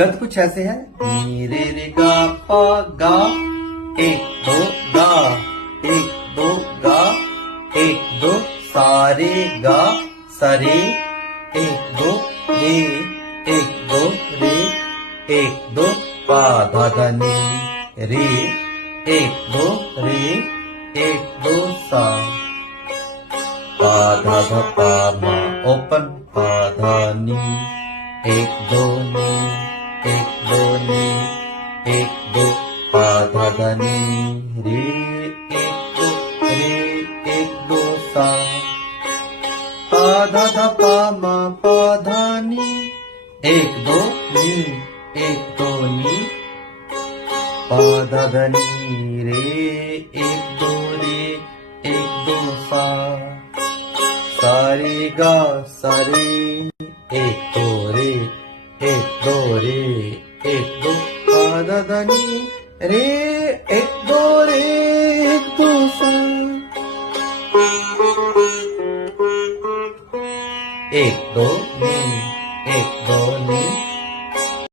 गत कुछ ऐसे है नी रे रे गा पा गा एक दो गा एक दो गा एक दो सारे गा सरे एक दो रे एक दो रे एक दो पा धा धा नी रे एक दो रे एक दो सा पा धा धा पा मा ओपन पा धा नी एक दो नी एक दो नी एक दो पा धा धा नी रे एक दो सा पा धा धा पा मा पा धा नी एक दो नी पा धा धा नी रे एक दो सा सारे गा सारे एक दो रे एक दो पा धा धा नी रे एक दो सा एक दो नी